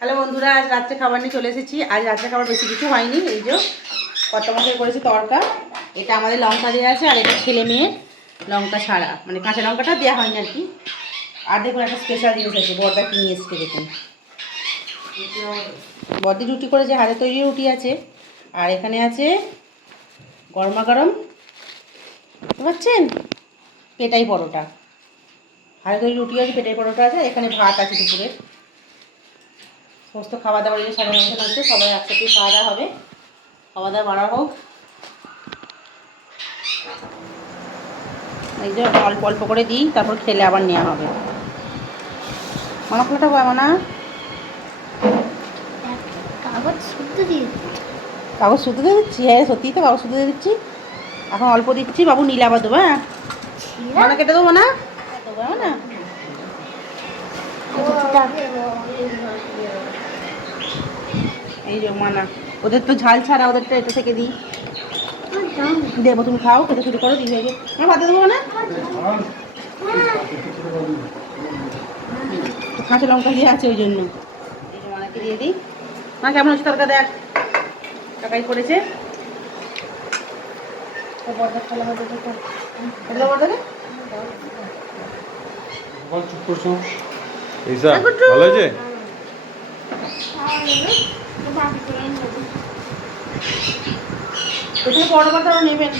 Hello বন্ধুরা, আজ রাত্রে খাবার নিয়ে চলে এসেছি। আজ রাত্রে খাবার বেশি কিছু হয়নি। এই যে কত মশাই করেছি তরকা, এটা আমাদের লঙ্কা দেওয়া আছে, আর এটা ছেলে মেয়ের লঙ্কা ছাড়া, মানে কাঁচা লঙ্কাটা দেওয়া হয়নি আর কি। আর দেখুন একটা স্পেশাল জিনিস আছে, বড়দা কি নিয়ে এসছে দেখুন। বড়দি রুটি করেছে, হাতে তৈরি রুটি আছে, আর এখানে আছে গরমা গরম, বুঝতে পারছেন, পেটাই পরোটা। হাতে তৈরি রুটি আছে, পেটাই পরোটা আছে, এখানে ভাত আছে দুপুরের। সমস্ত খাওয়া দাওয়ার যে 9:30 আছে, সবাই একসাথে খাওয়া দাওয়া হবে। খাওয়া দাওয়া বাড়া হোক। এই যে অল্প অল্প করে দিই, তারপর খেলে আবার নেওয়া হবে। মানাফলাটা মানা কাগজ শুদ্ধ দিয়ে কাগজ শুধু দিয়ে দিচ্ছি। হ্যাঁ সত্যিই তো কাগজ শুধু দিয়ে দিচ্ছি। এখন অল্প দিচ্ছি, বাবু নীল আবার দেবো। হ্যাঁ মানা কেটে দেবো না, দেবো না। এই যে মানা, ওদের তো ঝাল ছাড়া, ওদেরটা এটা থেকে দিই। দেবো, তুমি খাও, খেতে শুরু করো। দিই হয়ে আমার ভাতে দেবো না, কাঁচা লঙ্কা দিয়ে আছে ওই জন্য। এই যে মানাকে দিয়ে দিই। মা কেমন হচ্ছে তরকা, দেখ টাকাই করেছে। ভালো হয়েছে। বড় কথা নেবেন।